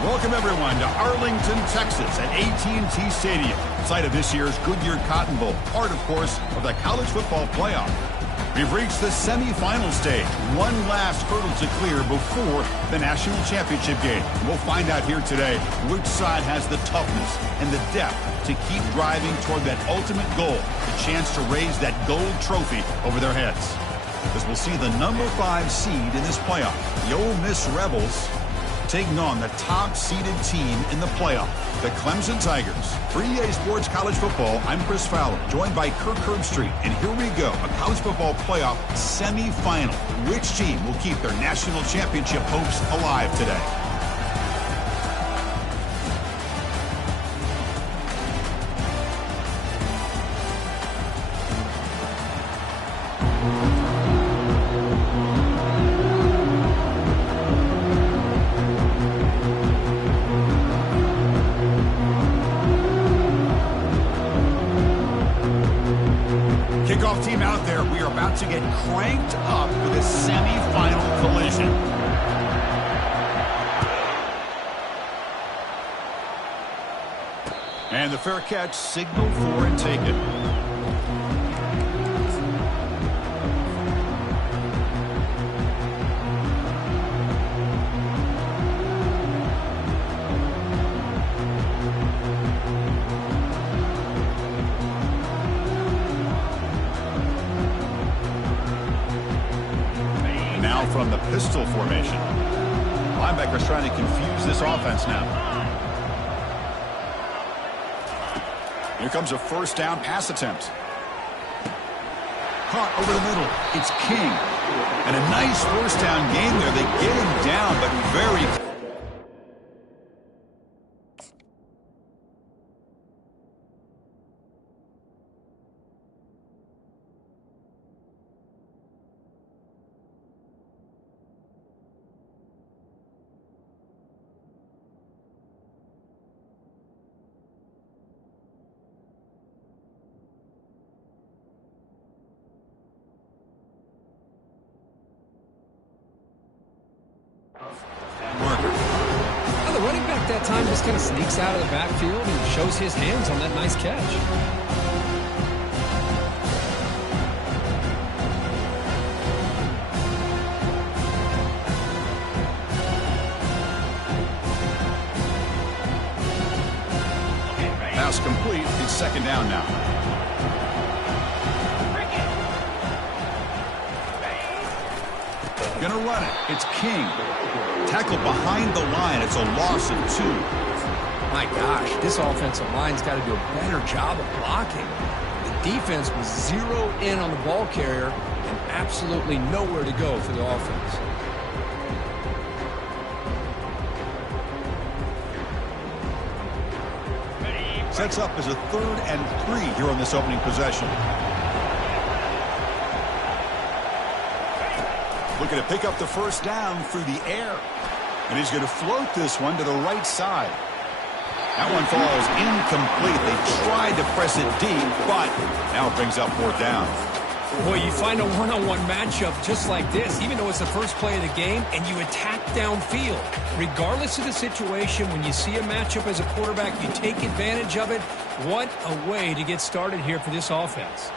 Welcome, everyone, to Arlington, Texas at AT&T Stadium, site of this year's Goodyear Cotton Bowl, part, of course, of the college football playoff. We've reached the semifinal stage, one last hurdle to clear before the national championship game. We'll find out here today which side has the toughness and the depth to keep driving toward that ultimate goal, the chance to raise that gold trophy over their heads. As we'll see the number 5 seed in this playoff, the Ole Miss Rebels, taking on the top-seeded team in the playoff, the Clemson Tigers. For EA Sports College Football, I'm Chris Fowler, joined by Kirk Herbstreit. And here we go, a college football playoff semifinal. Which team will keep their national championship hopes alive today? Kickoff team out there. We are about to get cranked up with a semifinal collision. And the fair catch, signal for and take it. From the pistol formation. Linebackers trying to confuse this offense now. Here comes a first down pass attempt. Caught over the middle. It's King. And a nice first down game there. They get him down, but very... Well, the running back that time just kind of sneaks out of the backfield and shows his hands on that nice catch. Pass complete. It's second down now. Gonna run it. It's King. Tackled behind the line. It's a loss of 2. My gosh, this offensive line's got to do a better job of blocking. The defense was zero in on the ball carrier and absolutely nowhere to go for the offense. Sets up as a 3rd and 3 here on this opening possession. Looking to pick up the first down through the air. And he's going to float this one to the right side. That one falls incomplete. They tried to press it deep, but now it brings up 4th down. Boy, you find a one-on-one matchup just like this, even though it's the first play of the game, and you attack downfield. Regardless of the situation, when you see a matchup as a quarterback, you take advantage of it. What a way to get started here for this offense.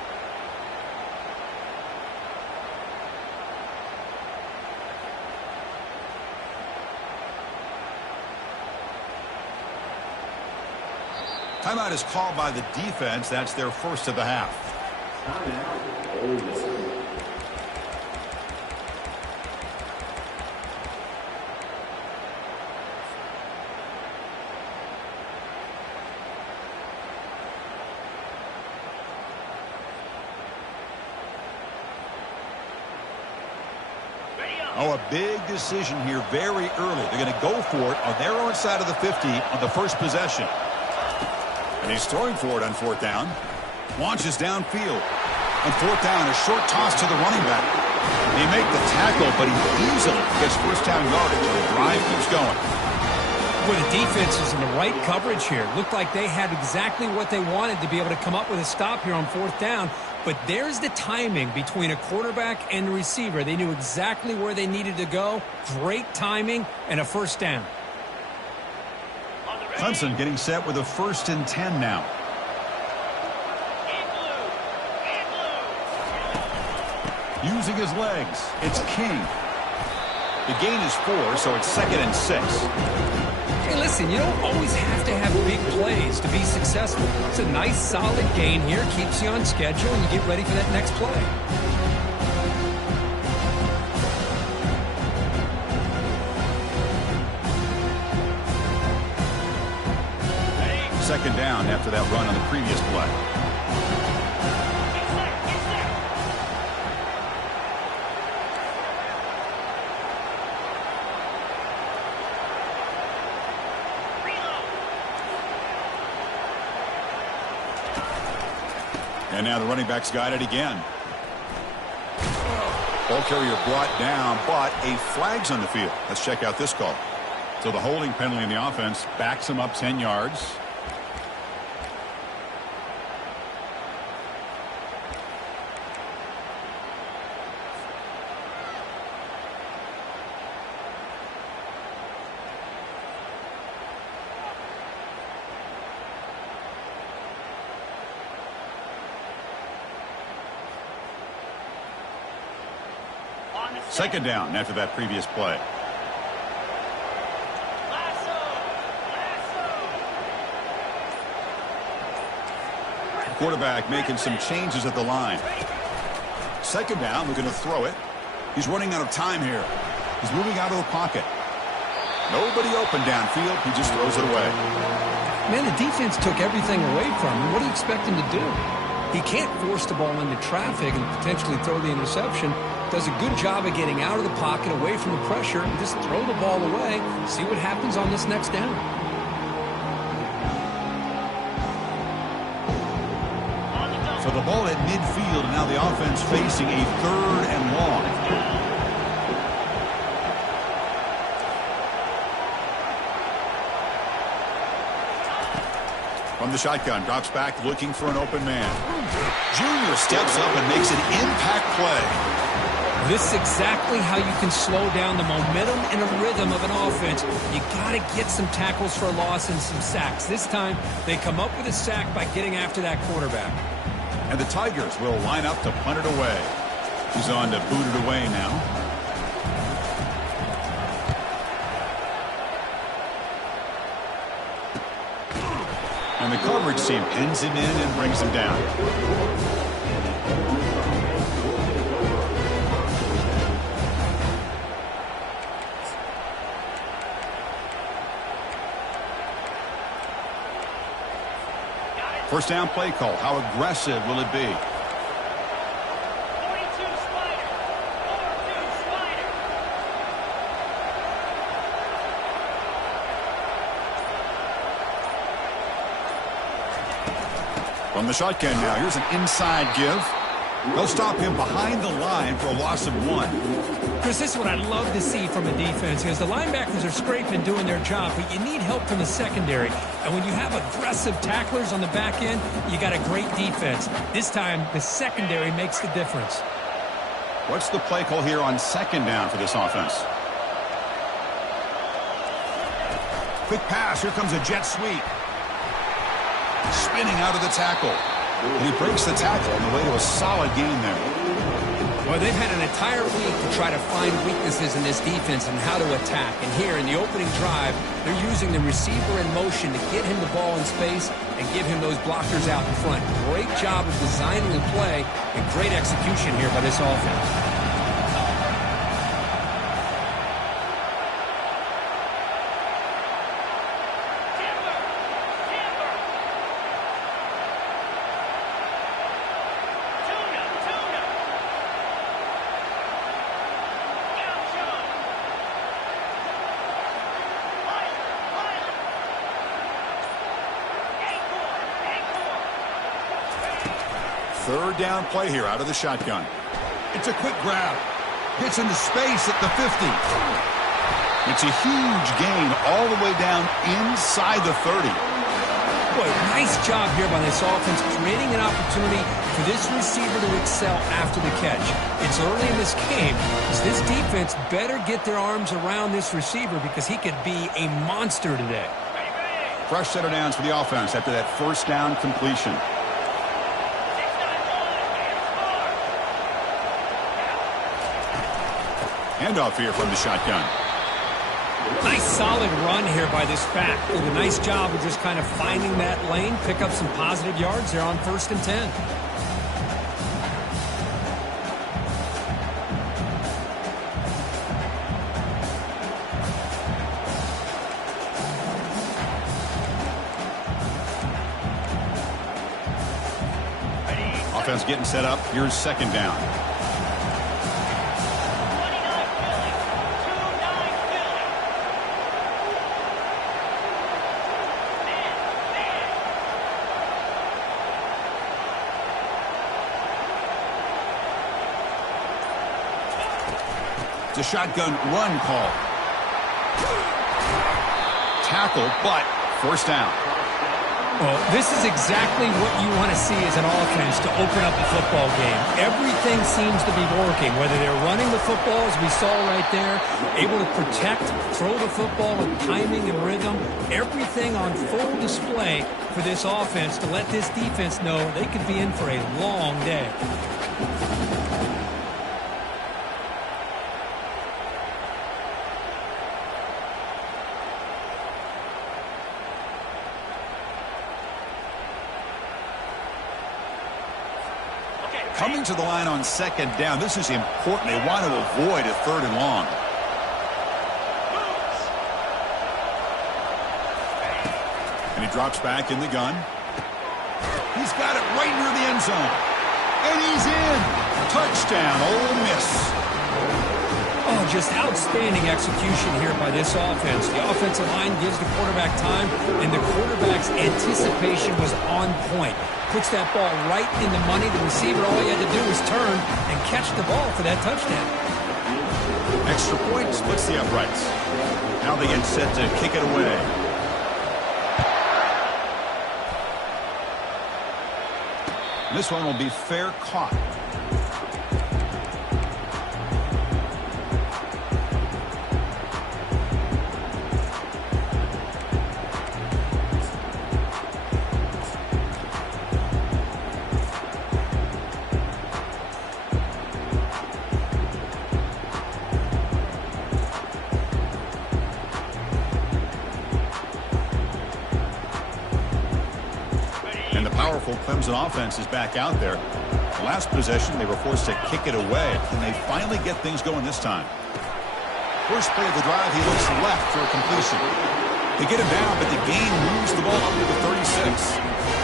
Timeout is called by the defense. That's their first of the half. Oh, a big decision here very early. They're going to go for it on their own side of the 50 on the first possession. And he's throwing for it on 4th down. Launches downfield. On 4th down, a short toss to the running back. They make the tackle, but he easily gets first down yardage. The drive keeps going. Well, the defense is in the right coverage here. Looked like they had exactly what they wanted to be able to come up with a stop here on 4th down. But there's the timing between a quarterback and the receiver. They knew exactly where they needed to go. Great timing and a first down. Clemson getting set with a 1st and 10 now. Using his legs, it's King. The gain is 4, so it's 2nd and 6. Hey, listen, you don't always have to have big plays to be successful. It's a nice, solid gain here. Keeps you on schedule, and you get ready for that next play. Second down after that run on the previous play. And now the running back's got it again. Ball carrier brought down, but a flag's on the field. Let's check out this call. So the holding penalty in the offense backs him up 10 yards. Second down after that previous play. The quarterback making some changes at the line. Second down, we're going to throw it. He's running out of time here. He's moving out of the pocket. Nobody open downfield. He just throws it away. Man, the defense took everything away from him. What do you expect him to do? He can't force the ball into traffic and potentially throw the interception. Does a good job of getting out of the pocket, away from the pressure, and just throw the ball away. See what happens on this next down. So the ball at midfield, and now the offense facing a 3rd and long. From the shotgun, drops back looking for an open man. Junior steps up and makes an impact play. This is exactly how you can slow down the momentum and a rhythm of an offense. You got to get some tackles for a loss and some sacks. This time, they come up with a sack by getting after that quarterback. And the Tigers will line up to punt it away. He's on to boot it away now. And the coverage team pins him in and brings him down. First down play call. How aggressive will it be? 42 Spider. 42 Spider. From the shotgun now. Here's an inside give. They'll stop him behind the line for a loss of 1. Chris, this is what I'd love to see from a defense, because the linebackers are scraping, doing their job, but you need help from the secondary. And when you have aggressive tacklers on the back end, you got a great defense. This time, the secondary makes the difference. What's the play call here on second down for this offense? Quick pass. Here comes a jet sweep. Spinning out of the tackle. And he breaks the tackle on the way to a solid gain there. Well, they've had an entire week to try to find weaknesses in this defense and how to attack. And here in the opening drive, they're using the receiver in motion to get him the ball in space and give him those blockers out in front. Great job of designing the play and great execution here by this offense. Third down play here out of the shotgun. It's a quick grab. Gets into space at the 50. It's a huge gain all the way down inside the 30. Boy, nice job here by this offense, creating an opportunity for this receiver to excel after the catch. It's early in this game, as this defense better get their arms around this receiver because he could be a monster today. Fresh set of downs for the offense after that first down completion. Handoff here from the shotgun. Nice solid run here by this back. Did a nice job of just kind of finding that lane, pick up some positive yards there on 1st and 10. Offense getting set up. Here's 2nd down. It's a shotgun run call. Tackle, but 1st down. Well, this is exactly what you want to see as an offense to open up a football game. Everything seems to be working, whether they're running the football, as we saw right there, able to protect, throw the football with timing and rhythm, everything on full display for this offense to let this defense know they could be in for a long day. Coming to the line on 2nd down. This is important. They want to avoid a 3rd and long. And he drops back in the gun. He's got it right near the end zone. And he's in. Touchdown, Ole Miss. Oh, just outstanding execution here by this offense. The offensive line gives the quarterback time, and the quarterback's anticipation was on point. Puts that ball right in the money. The receiver, all he had to do was turn and catch the ball for that touchdown. Extra point splits the uprights. Now they get set to kick it away. This one will be fair caught. Clemson offense is back out there. The last possession, they were forced to kick it away. Can they finally get things going this time? First play of the drive, he looks left for a completion. They get him down, but the gain moves the ball up to the 36.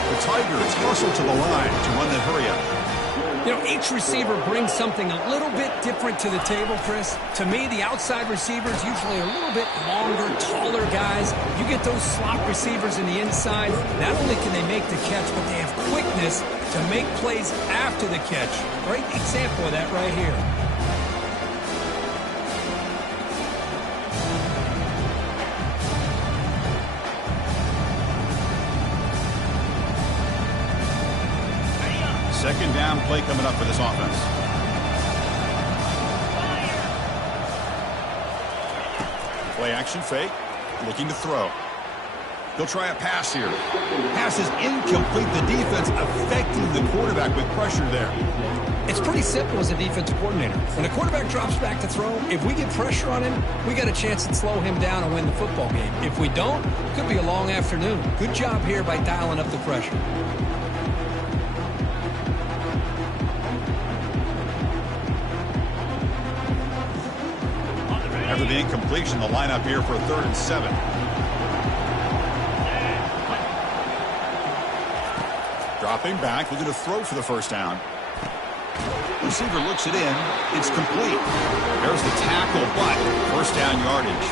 The Tigers hustle to the line to run the hurry-up. You know, each receiver brings something a little bit different to the table, Chris. To me, the outside receivers usually a little bit longer, taller guys. You get those slot receivers in the inside, not only can they make the catch, but they have quickness to make plays after the catch. Great example of that right here. Second down play coming up for this offense. Play action fake. Looking to throw. He'll try a pass here. Pass is incomplete. The defense affecting the quarterback with pressure there. It's pretty simple as a defensive coordinator. When a quarterback drops back to throw, if we get pressure on him, we got a chance to slow him down and win the football game. If we don't, it could be a long afternoon. Good job here by dialing up the pressure. After the incompletion, the lineup here for a 3rd and 7. Dropping back, looking to throw for the first down. Receiver looks it in. It's complete. There's the tackle, but first down yardage.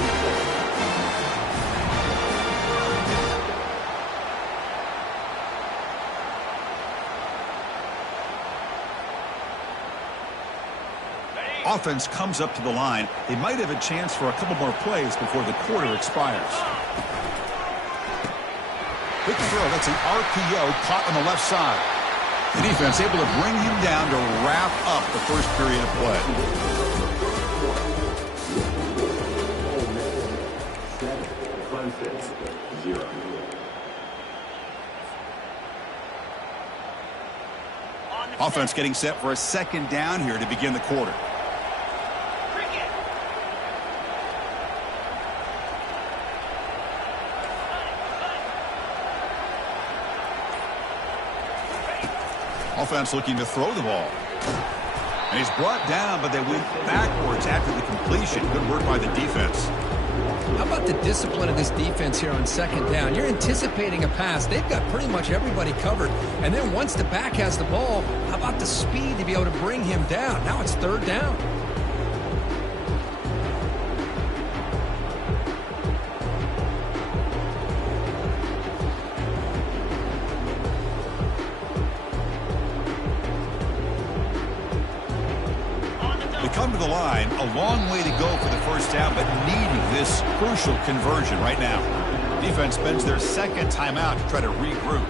Offense comes up to the line. They might have a chance for a couple more plays before the quarter expires. Quick throw. That's an RPO caught on the left side. The defense able to bring him down to wrap up the first period of play. Offense getting set for a second down here to begin the quarter. Offense looking to throw the ball. And he's brought down, but they went backwards after the completion. Good work by the defense. How about the discipline of this defense here on second down? You're anticipating a pass. They've got pretty much everybody covered. And then once the back has the ball, how about the speed to be able to bring him down? Now it's third down. Come to the line, a long way to go for the first down, but needing this crucial conversion right now. Defense spends their second timeout to try to regroup.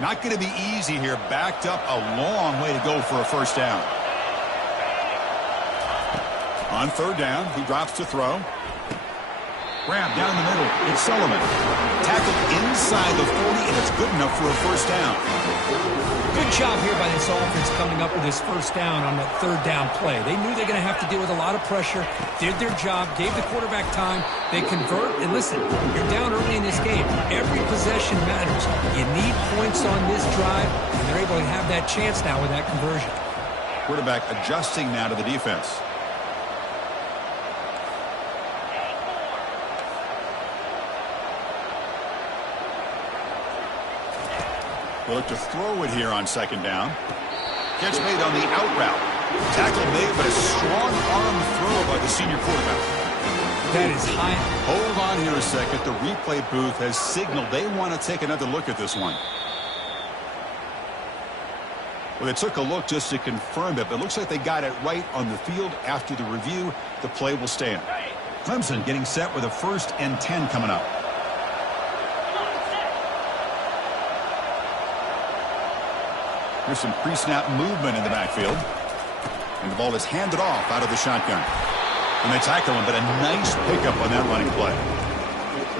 Not going to be easy here. Backed up, a long way to go for a first down. On third down, he drops to throw. Grab down the middle. It's Sullivan. Tackled inside the 40, and it's good enough for a first down. Good job here by this offense coming up with this first down on that third down play. They knew they were going to have to deal with a lot of pressure, did their job, gave the quarterback time. They convert, and listen, you're down early in this game. Every possession matters. You need points on this drive, and they're able to have that chance now with that conversion. Quarterback adjusting now to the defense. They'll look to throw it here on second down. Catch made on the out route. Tackle made, but a strong arm throw by the senior quarterback. That is high. Hold on here a second. The replay booth has signaled they want to take another look at this one. Well, they took a look just to confirm it, but it looks like they got it right on the field. After the review, the play will stand. Clemson getting set with a 1st and 10 coming up. Here's some pre-snap movement in the backfield. And the ball is handed off out of the shotgun. And they tackle him, but a nice pickup on that running play.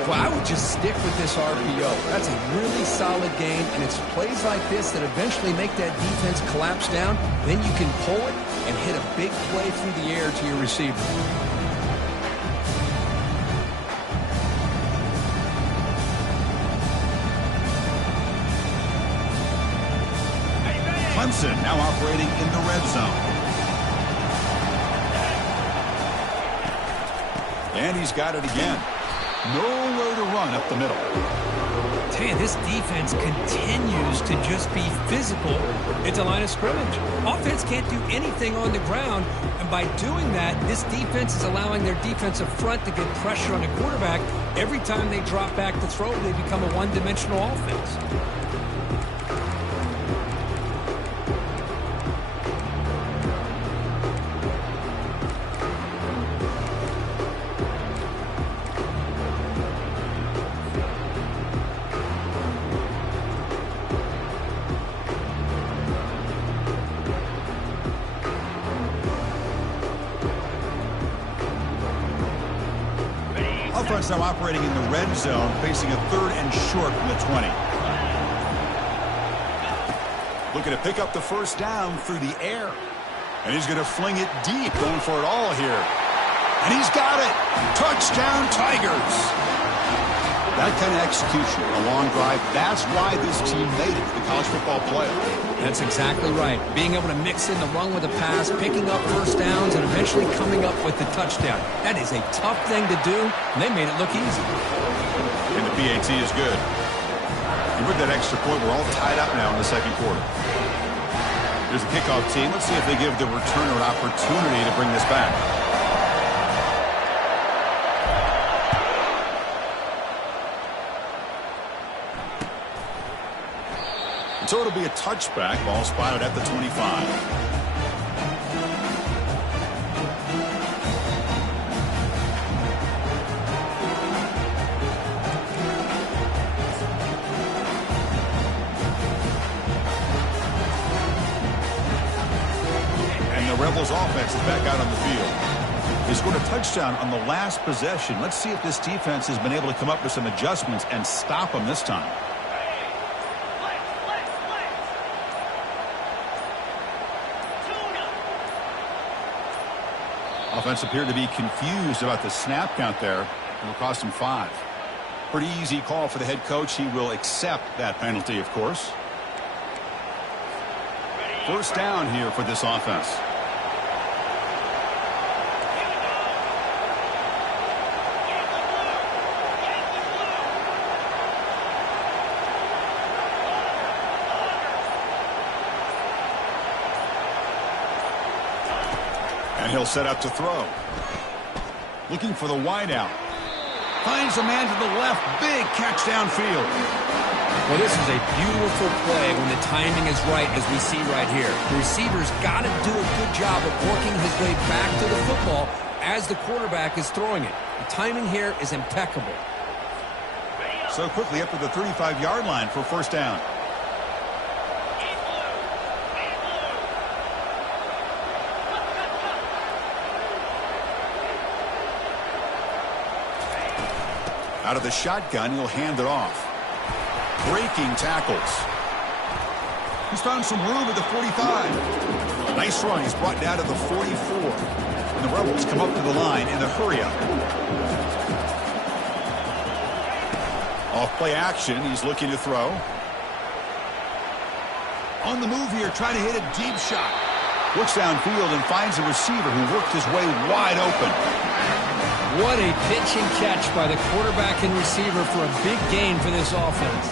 Well, I would just stick with this RPO. That's a really solid game, and it's plays like this that eventually make that defense collapse down. Then you can pull it and hit a big play through the air to your receiver. Clemson now operating in the red zone. And he's got it again. Nowhere to run up the middle. Tell you, this defense continues to just be physical at the line of scrimmage. Offense can't do anything on the ground, and by doing that, this defense is allowing their defensive front to get pressure on the quarterback. Every time they drop back to throw, they become a one-dimensional offense. Offense now operating in the red zone, facing a 3rd and short from the 20. Looking to pick up the first down through the air. And he's going to fling it deep, going for it all here. And he's got it. Touchdown, Tigers. That kind of execution, a long drive, that's why this team made it to the college football playoff. That's exactly right. Being able to mix in the run with a pass, picking up first downs, and eventually coming up with the touchdown. That is a tough thing to do, and they made it look easy. And the PAT is good. And with that extra point, we're all tied up now in the second quarter. There's the kickoff team. Let's see if they give the returner an opportunity to bring this back. So it'll be a touchback. Ball spotted at the 25. And the Rebels offense is back out on the field. He scored a touchdown on the last possession. Let's see if this defense has been able to come up with some adjustments and stop him this time. Offense appeared to be confused about the snap count there. It will cost him 5. Pretty easy call for the head coach. He will accept that penalty, of course. First down here for this offense. And he'll set up to throw. Looking for the wideout. Finds a man to the left. Big catch downfield. Well, this is a beautiful play when the timing is right, as we see right here. The receiver's got to do a good job of working his way back to the football as the quarterback is throwing it. The timing here is impeccable. So quickly up to the 35-yard line for first down. Out of the shotgun, he'll hand it off. Breaking tackles. He's found some room at the 45. Nice run. He's brought down to the 44. And the Rebels come up to the line in the hurry-up. Off play action. He's looking to throw. On the move here, trying to hit a deep shot. Looks downfield and finds a receiver who worked his way wide open. What a pitch and catch by the quarterback and receiver for a big gain for this offense.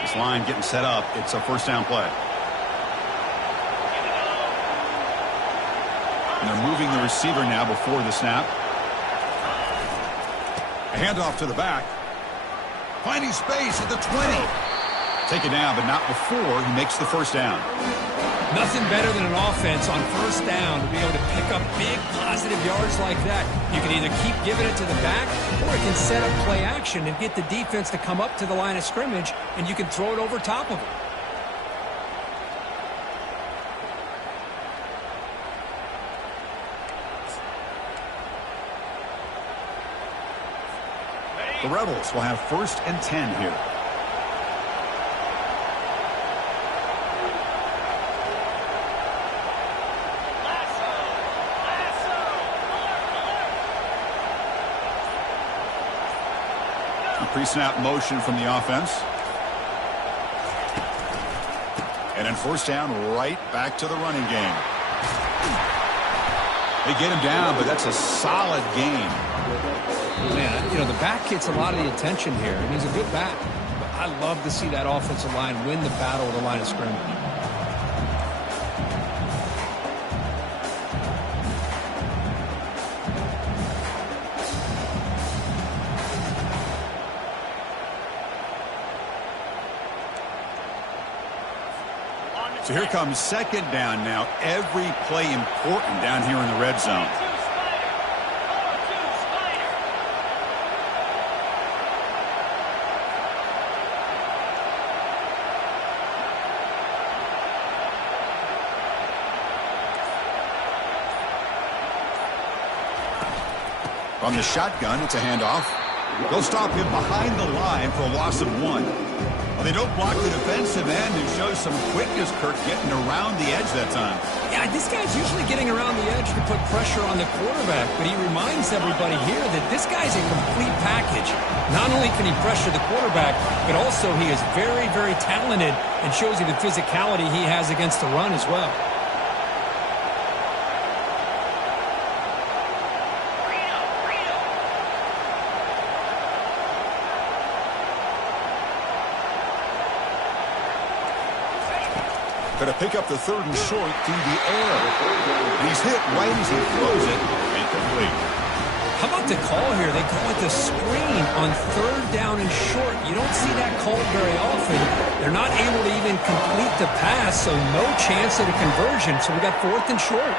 This line getting set up. It's a first down play. And they're moving the receiver now before the snap. A handoff to the back. Finding space at the 20. Taken down, but not before he makes the first down. Nothing better than an offense on first down to be able to pick up big positive yards like that. You can either keep giving it to the back, or it can set up play action and get the defense to come up to the line of scrimmage, and you can throw it over top of it. The Rebels will have 1st and 10 here. Pre-snap motion from the offense. And then first down, right back to the running game. They get him down, but that's a solid game. Man, you know, the back gets a lot of the attention here, and he's a good back. But I love to see that offensive line win the battle at the line of scrimmage. So here comes second down now. Every play important down here in the red zone. From the shotgun, it's a handoff. They'll stop him behind the line for a loss of 1. Well, they don't block the defensive end, who shows some quickness, Kirk, getting around the edge that time. Yeah, this guy's usually getting around the edge to put pressure on the quarterback, but he reminds everybody here that this guy's a complete package. Not only can he pressure the quarterback, but also he is very, very talented and shows you the physicality he has against the run as well. Going to pick up the 3rd and short through the air. And he's hit right as he throws it. Incomplete. How about the call here? They call it the screen on 3rd down and short. You don't see that called very often. They're not able to even complete the pass, so no chance at a conversion. So we got 4th and short.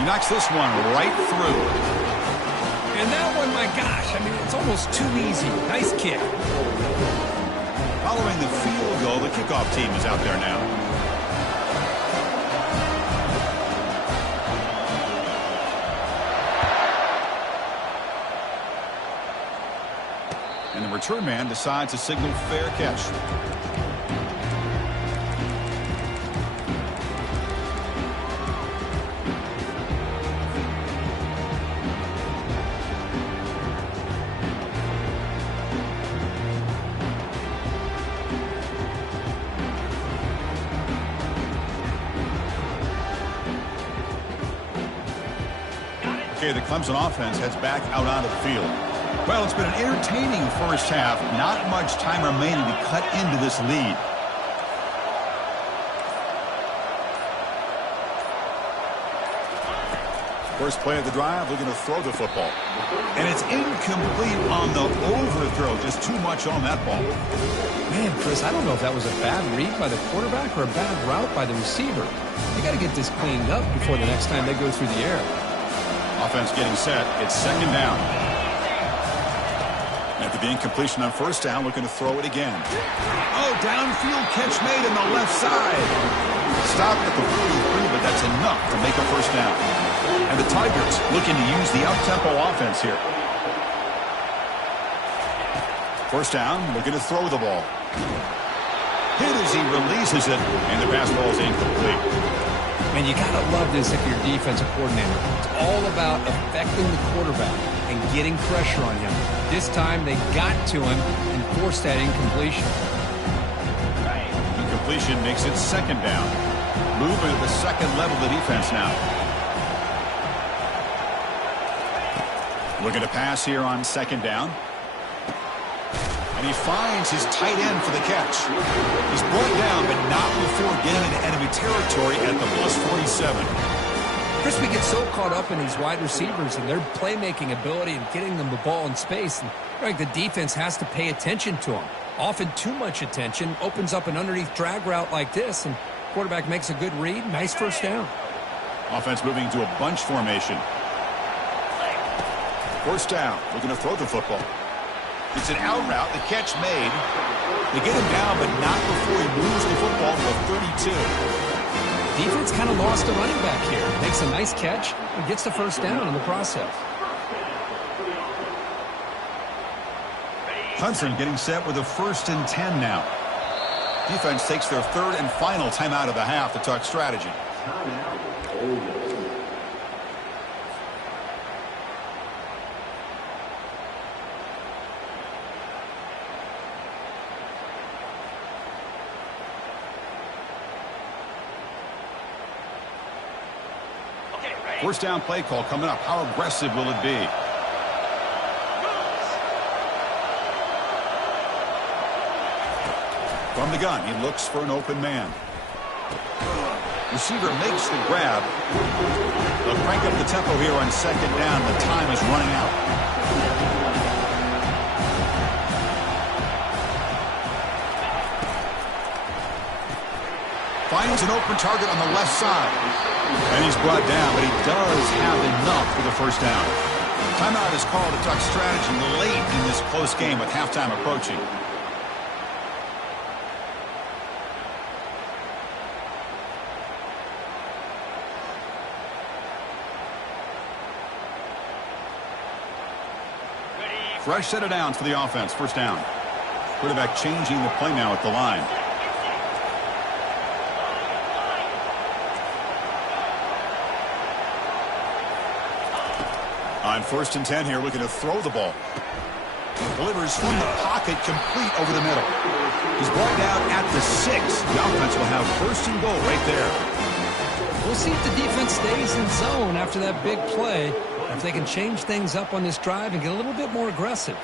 He knocks this one right through. And that one, my gosh, I mean, it's almost too easy. Nice kick. Following the field goal, the kickoff team is out there now. And the return man decides to signal fair catch. Okay, the Clemson offense heads back out onto the field. Well, it's been an entertaining first half. Not much time remaining to cut into this lead. First play of the drive, looking to throw the football. And it's incomplete on the overthrow. Just too much on that ball. Man, Chris, I don't know if that was a bad read by the quarterback or a bad route by the receiver. You got to get this cleaned up before the next time they go through the air. Offense getting set. It's second down. After the incompletion on first down, looking to throw it again. Oh, downfield catch made on the left side. Stopped at the 43, but that's enough to make a first down. And the Tigers looking to use the up-tempo offense here. First down, looking to throw the ball. Hit as he releases it, and the pass ball is incomplete. And you got to love this if you're a defensive coordinator. It's all about affecting the quarterback and getting pressure on him. This time they got to him and forced that incompletion. Incompletion makes it second down. Moving to the second level of the defense now. Looking to pass here on second down. And he finds his tight end for the catch. He's brought down, but not before getting into enemy territory at the +47. Chris, we get so caught up in these wide receivers and their playmaking ability and getting them the ball in space. And like the defense has to pay attention to them. Often too much attention opens up an underneath drag route like this, and quarterback makes a good read. Nice first down. Offense moving to a bunch formation. First down, looking to throw the football. It's an out route, the catch made. They get him down, but not before he moves the football to the 32. Defense kind of lost a running back here. Makes a nice catch and gets the first down in the process. Clemson getting set with a 1st and 10 now. Defense takes their third and final timeout of the half to talk strategy. First down play call coming up. How aggressive will it be? From the gun, he looks for an open man. Receiver makes the grab. They'll crank up the tempo here on second down. The time is running out. Finds an open target on the left side. And he's brought down, but he does have enough for the first down. Timeout is called to talk strategy late in this close game with halftime approaching. Fresh set of downs for the offense. First down. Quarterback changing the play now at the line. On 1st and 10 here, looking to throw the ball. Delivers from the pocket, complete over the middle. He's brought down at the 6. The offense will have 1st and goal right there. We'll see if the defense stays in zone after that big play, or if they can change things up on this drive and get a little bit more aggressive.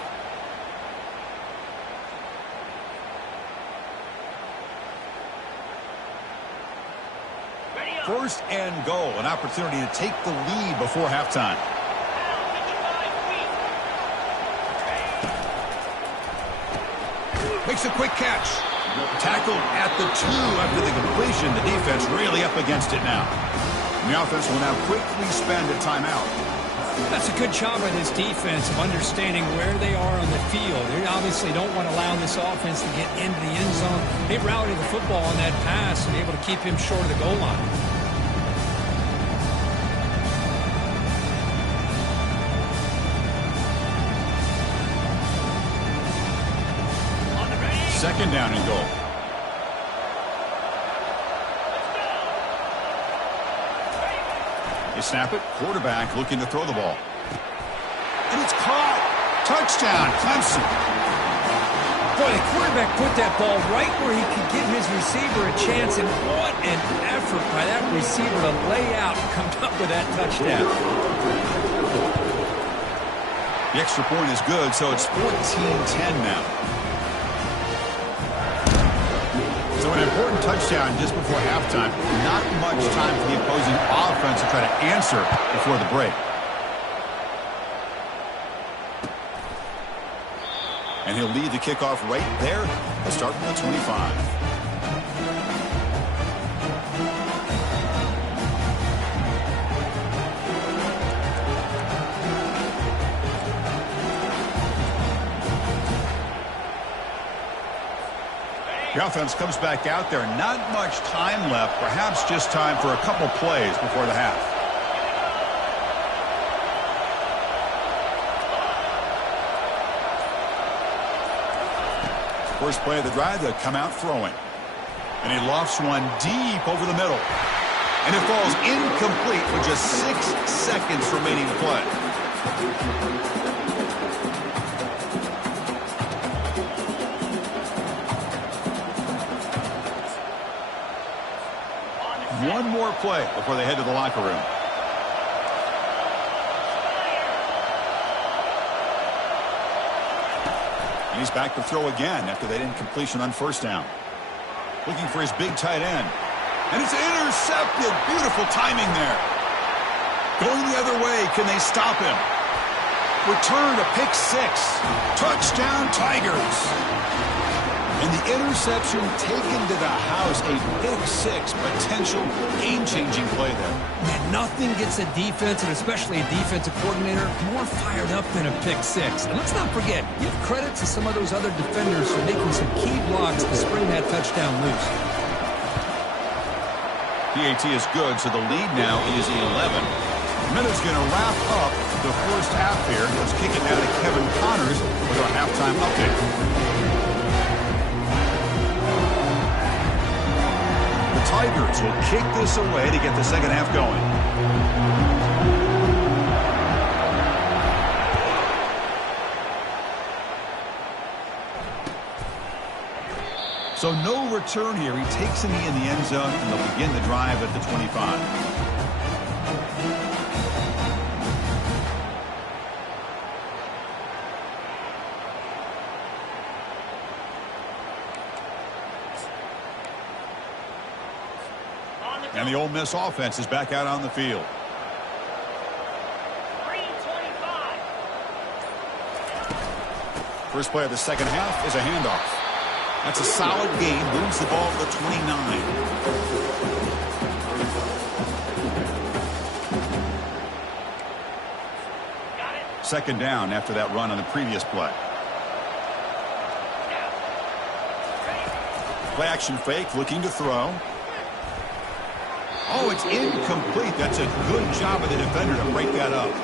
First and goal, an opportunity to take the lead before halftime. Makes a quick catch. Tackled at the 2 after the completion. The defense really up against it now. And the offense will now quickly spend a timeout. That's a good job by this defense of understanding where they are on the field. They obviously don't want to allow this offense to get into the end zone. They rallied the football on that pass and able to keep him short of the goal line. Second down and goal. They snap it. Quarterback looking to throw the ball. And it's caught. Touchdown, Clemson. Boy, the quarterback put that ball right where he could give his receiver a chance, and what an effort by that receiver to lay out and come up with that touchdown. The extra point is good, so it's 14-10 now. So an important touchdown just before halftime. Not much time for the opposing offense to try to answer before the break. And he'll lead the kickoff right there. They'll start from the 25. The offense comes back out there. Not much time left. Perhaps just time for a couple plays before the half. First play of the drive, they'll come out throwing. And he lofts one deep over the middle. And it falls incomplete with just 6 seconds remaining to play. One more play before they head to the locker room. And he's back to throw again after that incompletion on first down. Looking for his big tight end. And it's intercepted. Beautiful timing there. Going the other way. Can they stop him? Return to pick 6. Touchdown, Tigers. And the interception taken to the house. A pick 6 potential game-changing play there. Man, nothing gets a defense, and especially a defensive coordinator, more fired up than a pick 6. And let's not forget, give credit to some of those other defenders for making some key blocks to spring that touchdown loose. PAT is good, so the lead now is 11. Minutes going to wrap up the first half here. Let's kick it now to Kevin Connors with our halftime update. The Tigers will kick this away to get the second half going. So no return here. He takes a knee in the end zone, and they'll begin the drive at the 25. And the Ole Miss offense is back out on the field. 3:25. First play of the second half is a handoff. That's a solid gain. Moves the ball to the 29. Second down after that run on the previous play. Play action fake, looking to throw. Oh, it's incomplete. That's a good job of the defender to break that up.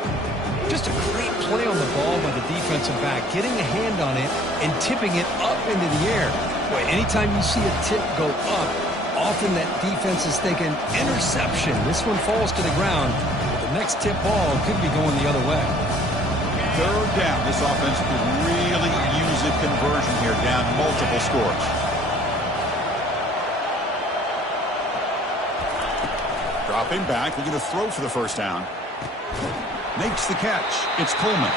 Just a great play on the ball by the defensive back, getting a hand on it and tipping it up into the air. Boy, anytime you see a tip go up, often that defense is thinking interception. This one falls to the ground. The next tip ball could be going the other way. Third down. This offense could really use a conversion here, down multiple scores. Dropping back, looking to throw for the first down. Makes the catch. It's Coleman.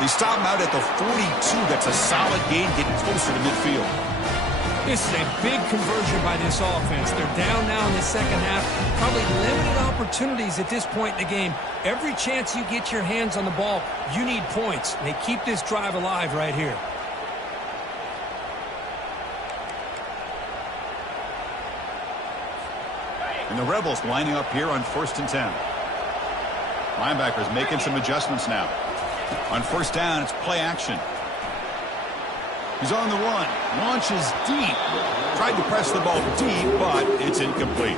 They stop him out at the 42. That's a solid gain, getting closer to midfield. This is a big conversion by this offense. They're down now in the second half. Probably limited opportunities at this point in the game. Every chance you get your hands on the ball, you need points. They keep this drive alive right here. And the Rebels lining up here on 1st and 10. Linebackers making some adjustments now. On first down, it's play action. He's on the run. Launches deep. Tried to press the ball deep, but it's incomplete.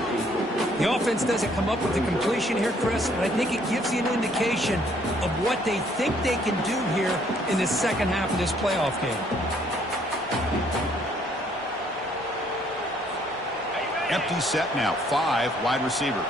The offense doesn't come up with the completion here, Chris, but I think it gives you an indication of what they think they can do here in the second half of this playoff game. Empty set now. 5 wide receivers.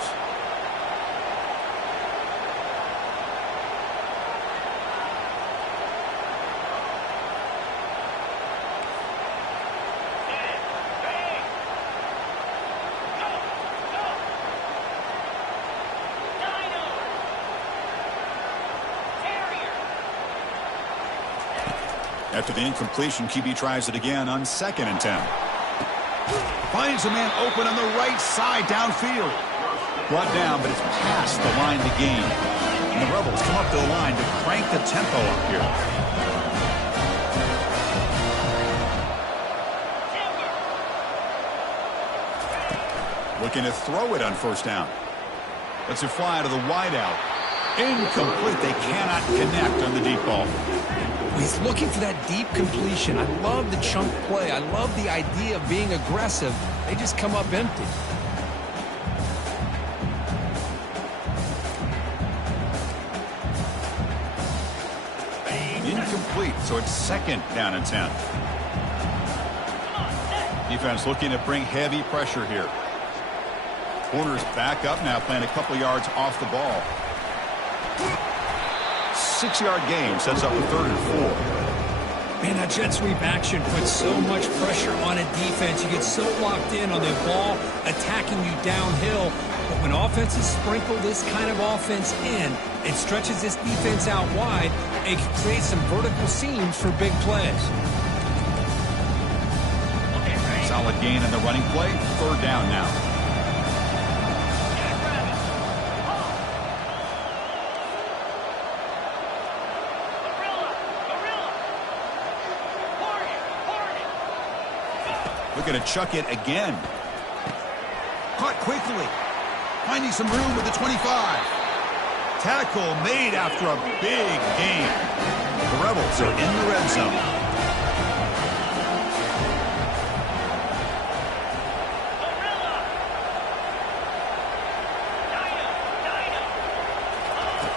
After the incompletion, QB tries it again on 2nd and 10. Finds a man open on the right side downfield. Brought down, but it's past the line to gain. And the Rebels come up to the line to crank the tempo up here. Looking to throw it on first down. Lets it fly to the wideout. Incomplete. They cannot connect on the deep ball. He's looking for that deep completion. I love the chunk play. I love the idea of being aggressive. They just come up empty. Incomplete, so it's 2nd down and 10. Defense looking to bring heavy pressure here. Corners back up now, playing a couple yards off the ball. 6-yard gain sets up a 3rd and 4. Man, that jet sweep action puts so much pressure on a defense. You get so locked in on the ball attacking you downhill. But when offenses sprinkle this kind of offense in, it stretches this defense out wide. It can create some vertical seams for big plays. Solid gain in the running play. 3rd down now. Looking to chuck it again. Caught quickly. Finding some room with the 25. Tackle made after a big gain. The Rebels are in the red zone.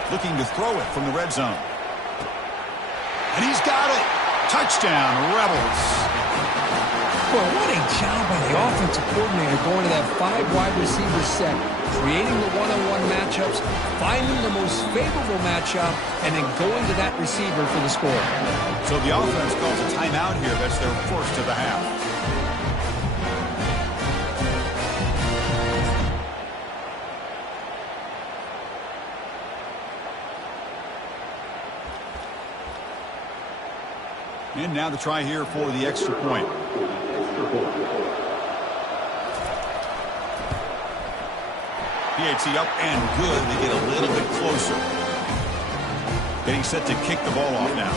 Looking to throw it from the red zone. And he's got it. Touchdown, Rebels. Well, what a job by the offensive coordinator going to that 5 wide receiver set, creating the one-on-one matchups, finding the most favorable matchup, and then going to that receiver for the score. So the offense calls a timeout here. That's their first of the half. And now the try here for the extra point. PAT up and good. They get a little bit closer. Getting set to kick the ball off now.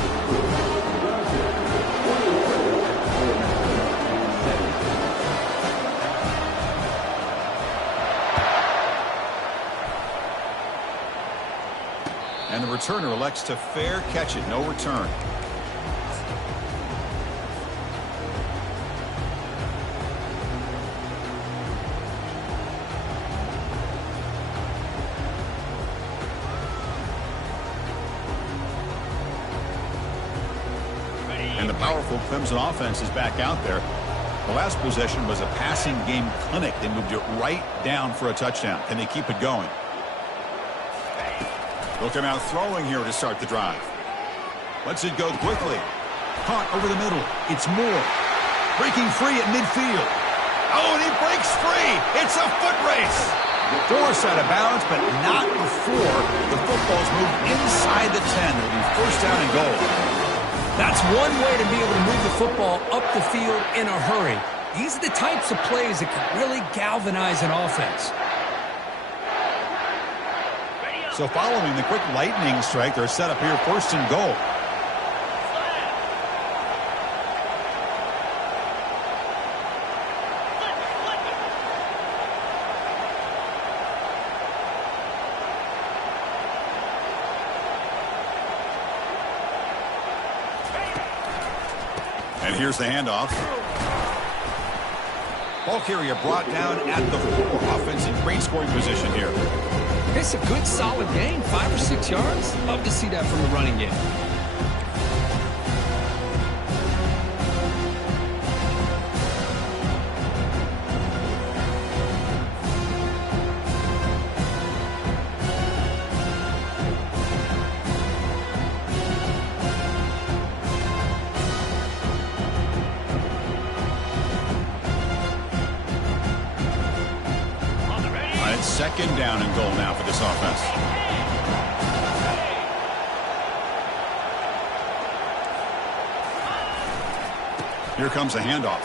And the returner elects to fair catch it. No return. And the powerful Clemson offense is back out there. The last possession was a passing game clinic. They moved it right down for a touchdown. Can they keep it going? They'll come out throwing here to start the drive. Lets it go quickly. Caught over the middle. It's Moore. Breaking free at midfield. Oh, and he breaks free. It's a foot race. Forced out of bounds, but not before the football's moved inside the 10. It'll be first down and goal. That's one way to be able to move the football up the field in a hurry. These are the types of plays that can really galvanize an offense. So following the quick lightning strike, they're set up here first and goal. Here's the handoff. Ball carrier brought down at the 4. Offense in great scoring position here. It's a good, solid game. 5 or 6 yards. Love to see that from the running game. Second down and goal now for this offense. Here comes a handoff.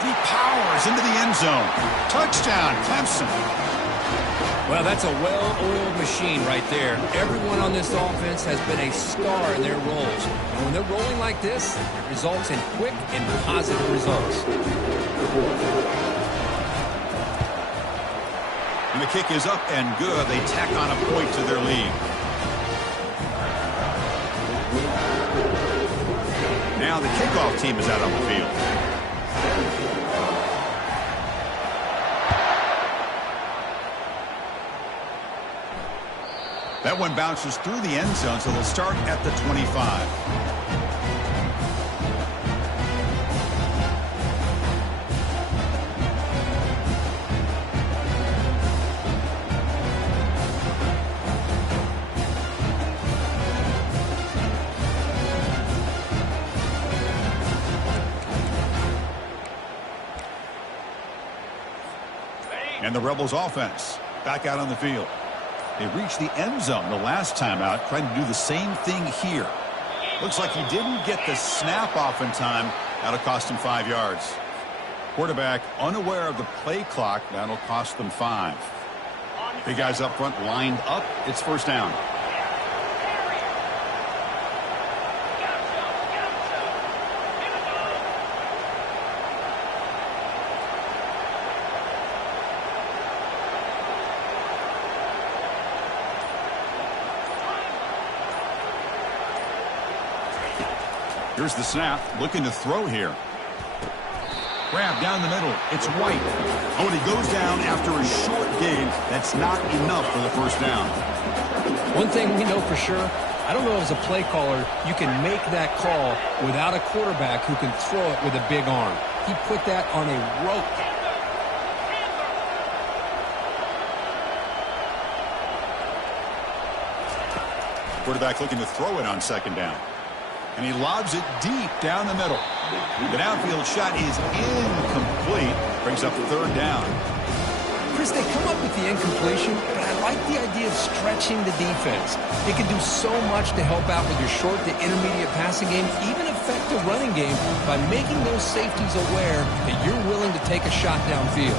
He powers into the end zone. Touchdown, Clemson. Well, that's a well-oiled machine right there. Everyone on this offense has been a star in their roles. And when they're rolling like this, it results in quick and positive results. And the kick is up and good. They tack on a point to their lead. Now the kickoff team is out on the field. That one bounces through the end zone, so they'll start at the 25. And the Rebels offense back out on the field. They reached the end zone the last time out, trying to do the same thing here. Looks like he didn't get the snap off in time. That'll cost him 5 yards. Quarterback unaware of the play clock. That'll cost them 5. Big guys up front lined up. It's first down. Here's the snap, looking to throw here. Grab down the middle. It's White. Oh, and he goes down after a short gain. That's not enough for the first down. One thing we know for sure, I don't know as a play caller, you can make that call without a quarterback who can throw it with a big arm. He put that on a rope. Quarterback looking to throw it on second down. And he lobs it deep down the middle. The downfield shot is incomplete. Brings up third down. Chris, they come up with the incompletion, but I like the idea of stretching the defense. It can do so much to help out with your short to intermediate passing game, even affect the running game by making those safeties aware that you're willing to take a shot downfield.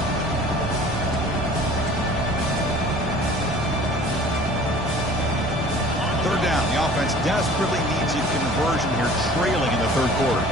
Third down. The offense desperately needs a conversion here, trailing in the third quarter.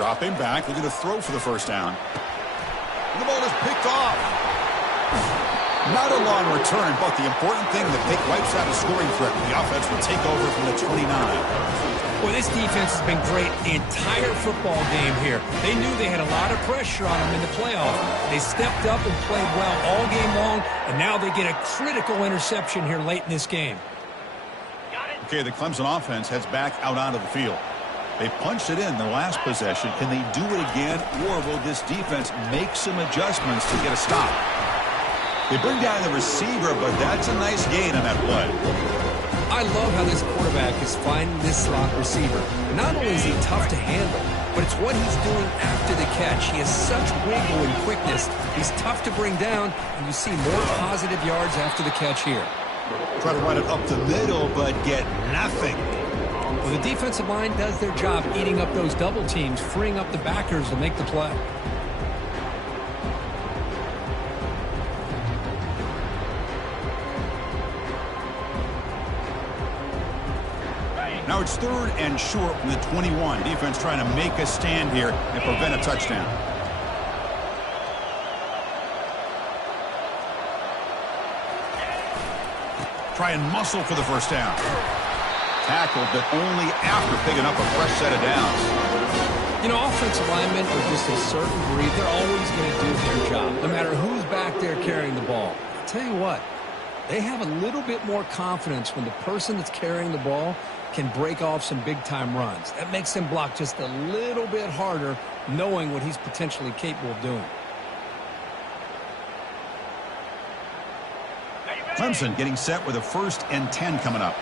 Dropping back, looking to throw for the first down. And the ball is picked off. Not a long return, but the important thing, the pick wipes out a scoring threat. The offense will take over from the 29. Well, this defense has been great the entire football game here. They knew they had a lot of pressure on them in the playoff. They stepped up and played well all game long, and now they get a critical interception here late in this game. Okay, the Clemson offense heads back out onto the field. They punched it in the last possession. Can they do it again, or will this defense make some adjustments to get a stop? They bring down the receiver, but that's a nice gain on that play. I love how this quarterback is finding this slot receiver. Not only is he tough to handle, but it's what he's doing after the catch. He has such wiggle and quickness. He's tough to bring down, and you see more positive yards after the catch here. Try to run it up the middle, but get nothing. Well, the defensive line does their job eating up those double teams, freeing up the backers to make the play. Now it's 3rd and short from the 21. Defense trying to make a stand here and prevent a touchdown. Try and muscle for the first down. Tackled, but only after picking up a fresh set of downs. You know, offensive linemen are just a certain breed. They're always going to do their job, no matter who's back there carrying the ball. I'll tell you what, they have a little bit more confidence when the person that's carrying the ball can break off some big-time runs. That makes them block just a little bit harder, knowing what he's potentially capable of doing. Clemson getting set with a 1st and 10 coming up.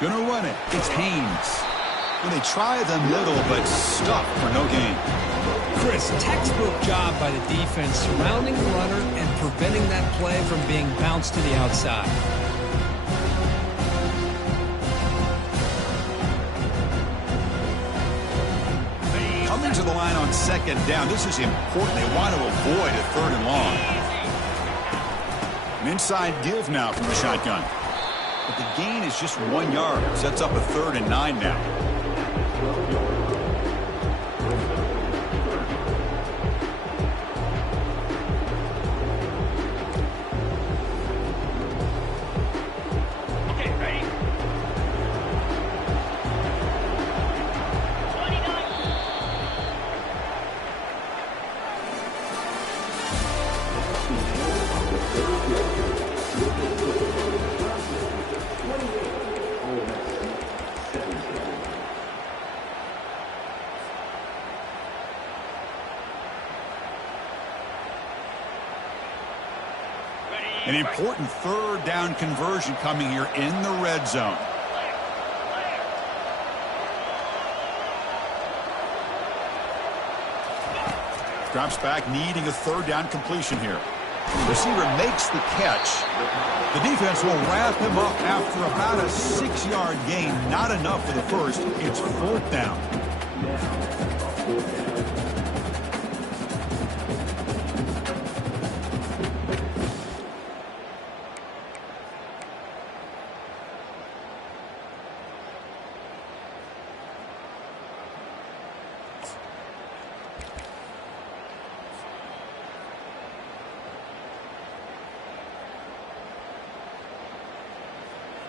Gonna run it. It's Haynes. And they try the middle, but stuck for no gain. Chris, textbook job by the defense surrounding the runner and preventing that play from being bounced to the outside. Coming to the line on 2nd down. This is important. They want to avoid a 3rd and long. An inside give now from the shotgun. But the gain is just 1 yard. Sets up a 3rd and 9 now. An important 3rd down conversion coming here in the red zone. Drops back, needing a 3rd down completion here. Receiver makes the catch. The defense will wrap him up after about a 6-yard gain. Not enough for the first. It's 4th down.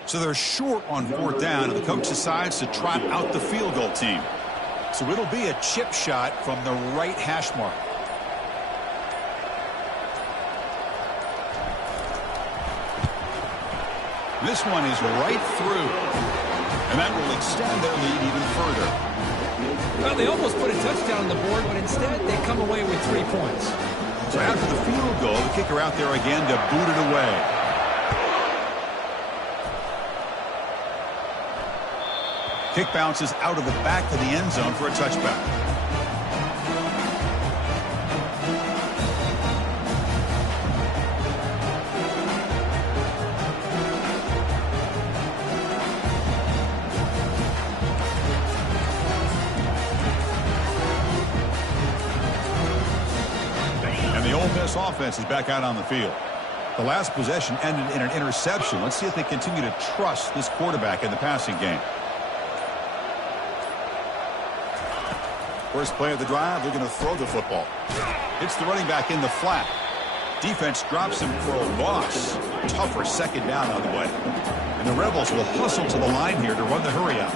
So they're short on 4th down, and the coach decides to trot out the field goal team. So it'll be a chip shot from the right hash mark. This one is right through, and that will extend their lead even further. Well, they almost put a touchdown on the board, but instead they come away with 3 points. So after the field goal, the kicker out there again to boot it away. Kick bounces out of the back of the end zone for a touchback. And the Ole Miss offense is back out on the field. The last possession ended in an interception. Let's see if they continue to trust this quarterback in the passing game. First play of the drive, they're going to throw the football. Hits the running back in the flat. Defense drops him for a loss. Tougher 2nd down on the way. And the Rebels will hustle to the line here to run the hurry up.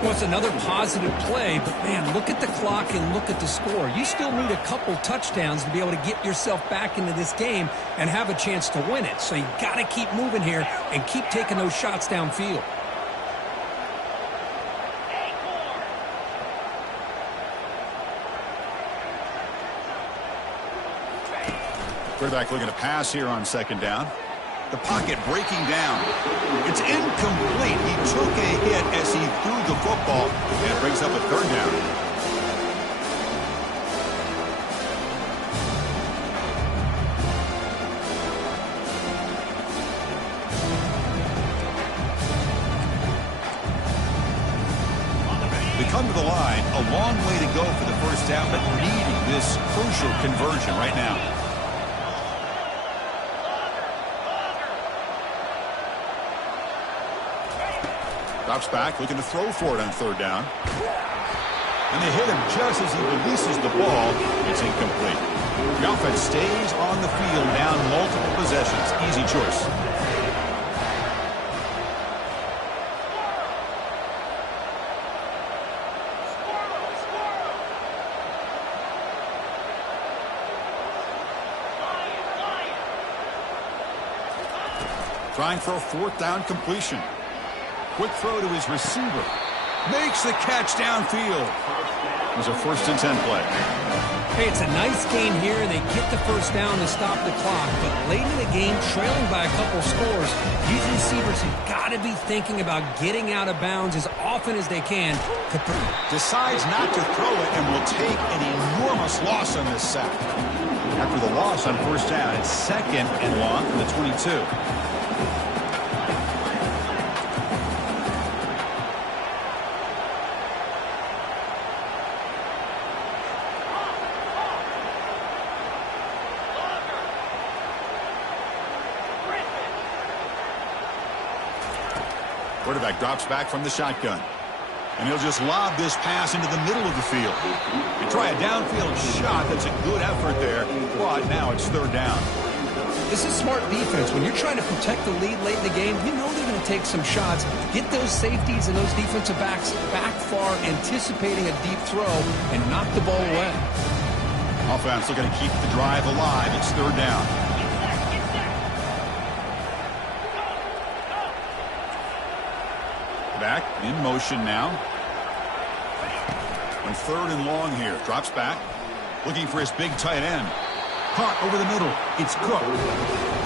Well, it's another positive play, but man, look at the clock and look at the score. You still need a couple touchdowns to be able to get yourself back into this game and have a chance to win it. So you got to keep moving here and keep taking those shots downfield. Quarterback looking to pass here on 2nd down. The pocket breaking down. It's incomplete. He took a hit as he threw the football, and it brings up a 3rd down. They come to the line, a long way to go for the first down, but needing this crucial conversion right now. Drops back, looking to throw for it on third down. And they hit him just as he releases the ball. It's incomplete. The offense stays on the field, down multiple possessions. Easy choice. Trying for a fourth down completion. Quick throw to his receiver. Makes the catch downfield. It was a 1st and 10 play. Hey, it's a nice game here. They get the first down to stop the clock. But late in the game, trailing by a couple scores, these receivers have got to be thinking about getting out of bounds as often as they can. Decides not to throw it and will take an enormous loss on this sack. After the loss on first down, it's 2nd and long from the 22. Quarterback drops back from the shotgun. And he'll just lob this pass into the middle of the field. You try a downfield shot. That's a good effort there. But now it's 3rd down. This is smart defense. When you're trying to protect the lead late in the game, you know they're going to take some shots. Get those safeties and those defensive backs back far, anticipating a deep throw, and knock the ball away. Offense looking to keep the drive alive. It's 3rd down. Back in motion now. On 3rd and long here. Drops back. Looking for his big tight end. Caught over the middle. It's Cook.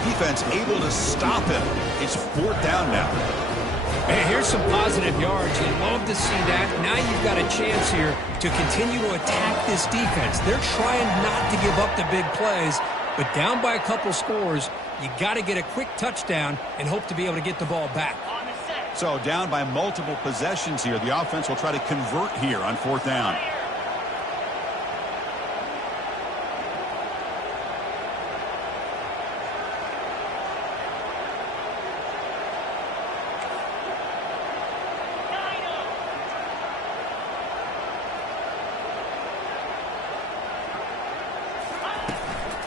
Defense able to stop him. It's 4th down now. Hey, here's some positive yards. You love to see that. Now you've got a chance here to continue to attack this defense. They're trying not to give up the big plays, but down by a couple scores, you got to get a quick touchdown and hope to be able to get the ball back. So down by multiple possessions here. The offense will try to convert here on 4th down.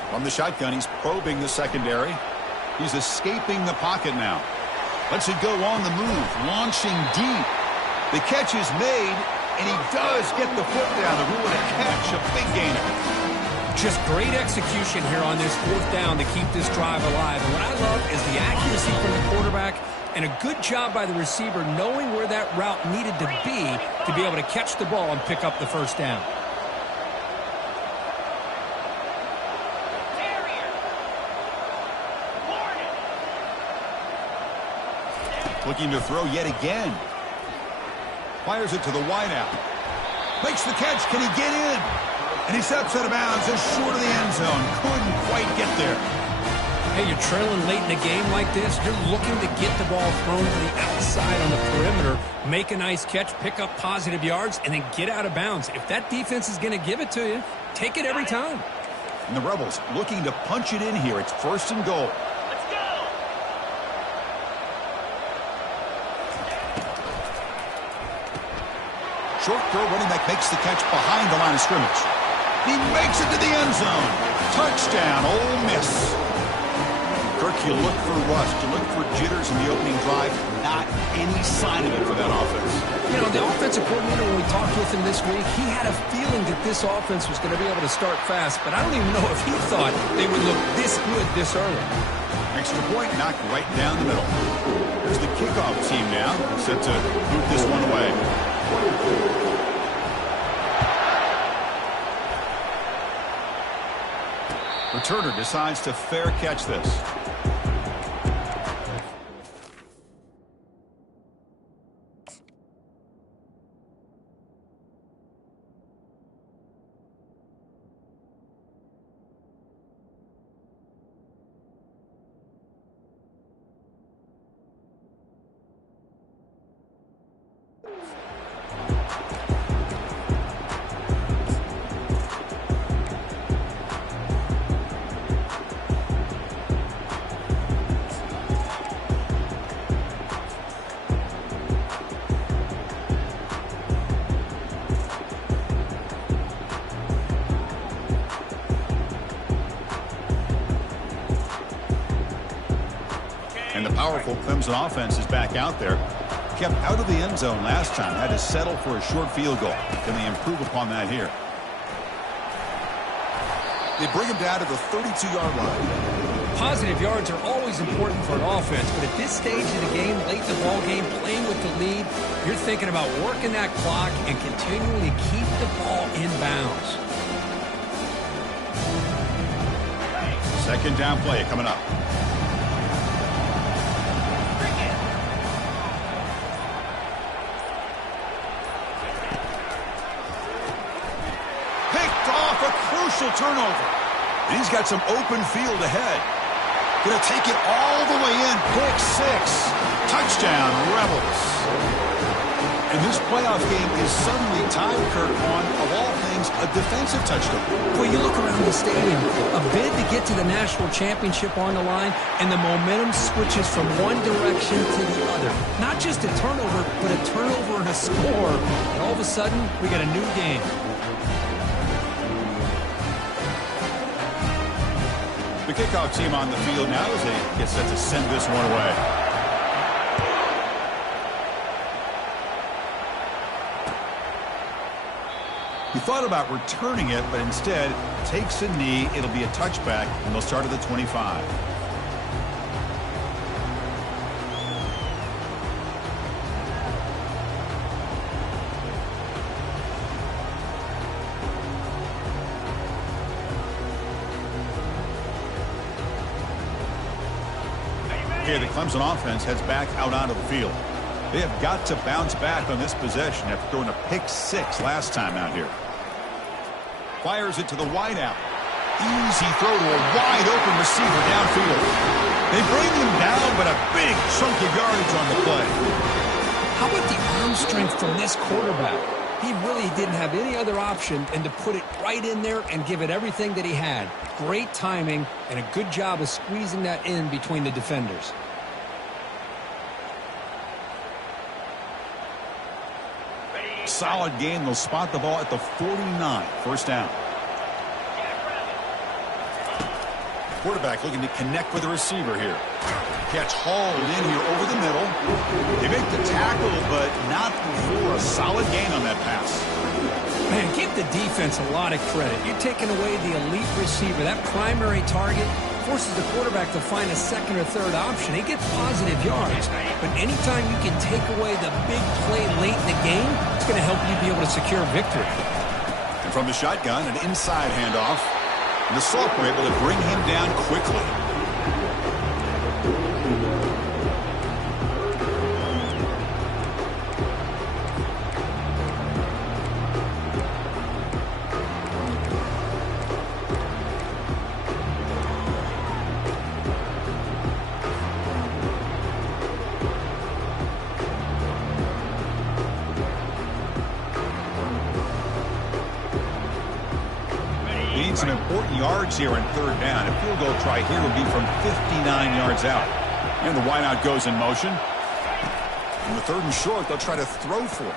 From the shotgun, he's probing the secondary. He's escaping the pocket now. Lets it go on the move, launching deep. The catch is made, and he does get the foot down to rule it a catch, a big gainer. Just great execution here on this 4th down to keep this drive alive. And what I love is the accuracy from the quarterback and a good job by the receiver knowing where that route needed to be able to catch the ball and pick up the first down. Looking to throw yet again. Fires it to the wideout. Makes the catch. Can he get in? And he steps out of bounds just short of the end zone. Couldn't quite get there. Hey, you're trailing late in a game like this. You're looking to get the ball thrown to the outside on the perimeter, make a nice catch, pick up positive yards, and then get out of bounds. If that defense is going to give it to you, take it every time. And the Rebels looking to punch it in here. It's 1st and goal. Short throw, running back makes the catch behind the line of scrimmage. He makes it to the end zone. Touchdown, Ole Miss. Kirk, you look for rust. You look for jitters in the opening drive. Not any sign of it for that offense. You know, the offensive coordinator, when we talked with him this week, he had a feeling that this offense was going to be able to start fast, but I don't even know if he thought they would look this good this early. Extra point knocked right down the middle. Here's the kickoff team now, set to boot this one away. Returner decides to fair catch this. powerful Clemson offense is back out there. Kept out of the end zone last time. Had to settle for a short field goal. Can they improve upon that here? They bring him down to the 32-yard line. Positive yards are always important for an offense, but at this stage of the game, late in the ball game, playing with the lead, you're thinking about working that clock and continuing to keep the ball in bounds. Second down play coming up. Picked off, a crucial turnover. And he's got some open field ahead. Going to take it all the way in. Pick six. Touchdown, Rebels. And this playoff game is suddenly tied, Kirk, on, of all things, a defensive touchdown. Well, you look around the stadium, a bid to get to the national championship on the line, and the momentum switches from one direction to the other. Not just a turnover, but a turnover and a score. And all of a sudden, we got a new game. The kickoff team on the field now as they get set to send this one away. He thought about returning it, but instead takes a knee. It'll be a touchback, and they'll start at the 25. Okay, the Clemson offense heads back out onto the field. They have got to bounce back on this possession after throwing a pick six last time out here. Fires it to the wideout. Easy throw to a wide-open receiver downfield. They bring him down, but a big chunk of yardage on the play. How about the arm strength from this quarterback? He really didn't have any other option than to put it right in there and give it everything that he had. Great timing and a good job of squeezing that in between the defenders. Solid game. They'll spot the ball at the 49. First down. Quarterback looking to connect with the receiver here. Catch hauled in here over the middle. They make the tackle, but not before a solid gain on that pass. Man, give the defense a lot of credit. You're taking away the elite receiver. That primary target forces the quarterback to find a second or third option. He gets positive yards. But anytime you can take away the big play late in the game, it's going to help you be able to secure victory. And from the shotgun, an inside handoff. And the Salk were able to bring him down quickly. Some important yards here in third down. A field goal try here will be from 59 yards out. And the wideout goes in motion. In the third and short, they'll try to throw for it.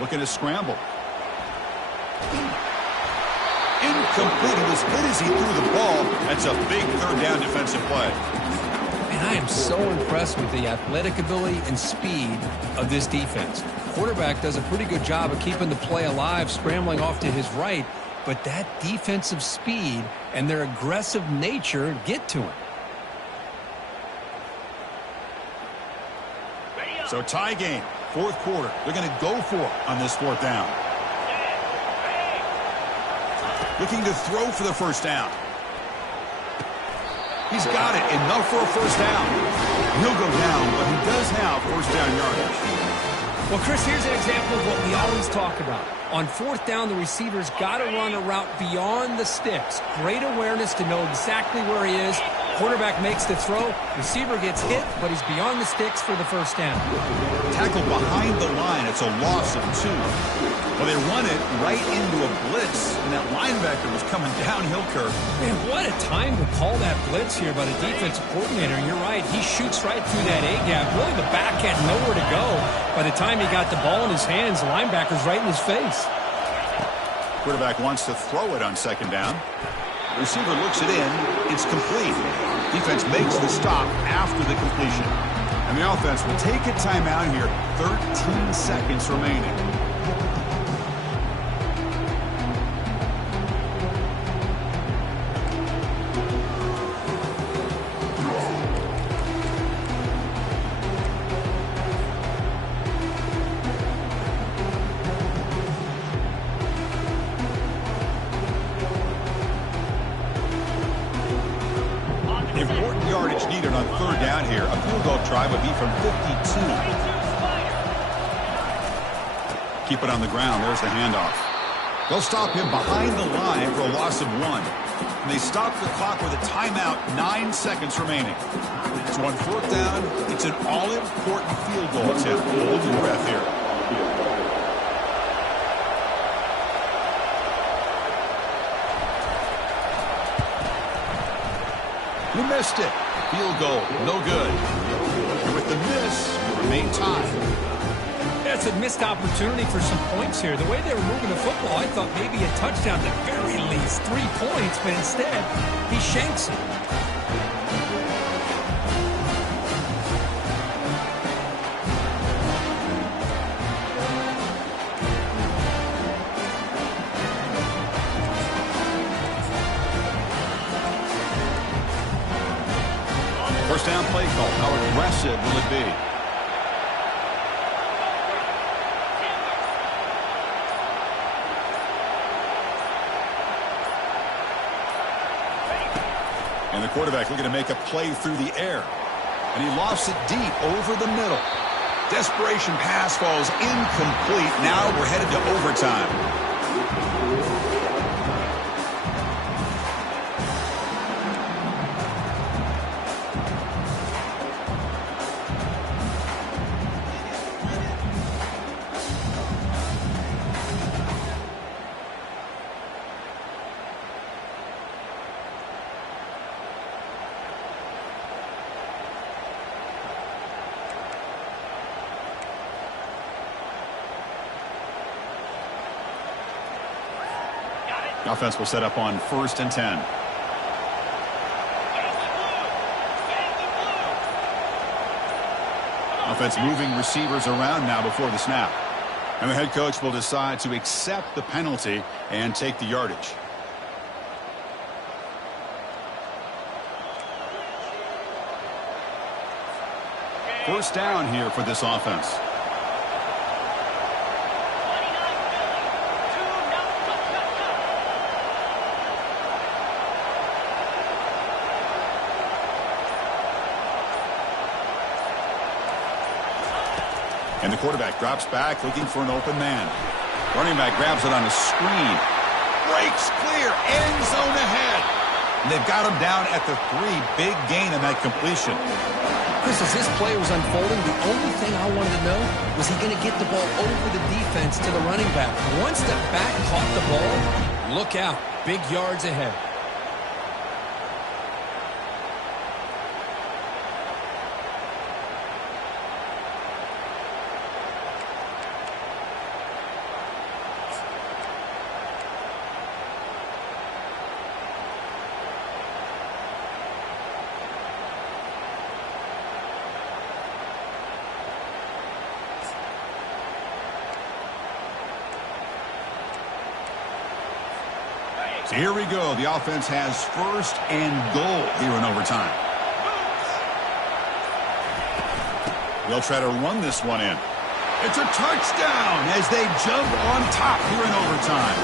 Looking to scramble. Incomplete. He was hit as he threw the ball. That's a big third down defensive play. And I am so impressed with the athletic ability and speed of this defense. Quarterback does a pretty good job of keeping the play alive, scrambling off to his right, but that defensive speed and their aggressive nature get to him. So tie game, fourth quarter. They're going to go for it on this fourth down. Looking to throw for the first down. He's got it. Enough for a first down. He'll go down, but he does have first down yardage. Well, Chris, here's an example of what we always talk about. On fourth down, the receiver's got to run a route beyond the sticks. Great awareness to know exactly where he is. Quarterback makes the throw. Receiver gets hit, but he's beyond the sticks for the first down. Tackle behind the line. It's a loss of 2. Well, they run it right into a blitz, and that linebacker was coming downhill, Kirk. Man, what a time to call that blitz here by the defensive coordinator. And you're right, he shoots right through that A-gap. Really, the back had nowhere to go. By the time he got the ball in his hands, the linebacker's right in his face. Quarterback wants to throw it on second down. Receiver looks it in. It's complete. Defense makes the stop after the completion. And the offense will take a timeout here. 13 seconds remaining. Important yardage needed on third down here. A field goal try would be from 52. Keep it on the ground. There's the handoff. They'll stop him behind the line for a loss of 1. And they stop the clock with a timeout, 9 seconds remaining. So on fourth down, it's an all-important field goal attempt. Hold your breath here. He missed it. Field goal, no good. And with the miss, it remained tied. That's a missed opportunity for some points here. The way they were moving the football, I thought maybe a touchdown, at the very least 3 points, but instead, he shanks it. First down play call. How aggressive will it be? And the quarterback looking to make a play through the air. And he lofts it deep over the middle. Desperation pass falls incomplete. Now we're headed to overtime. Offense will set up on 1st and 10. Offense moving receivers around now before the snap. And the head coach will decide to accept the penalty and take the yardage. First down here for this offense. And the quarterback drops back looking for an open man. Running back grabs it on a screen. Breaks clear. End zone ahead. And they've got him down at the 3. Big gain in that completion. Chris, as this play was unfolding, the only thing I wanted to know was he going to get the ball over the defense to the running back. Once the back caught the ball, look out. Big yards ahead. So here we go. The offense has 1st and goal here in overtime. They'll try to run this one in. It's a touchdown as they jump on top here in overtime.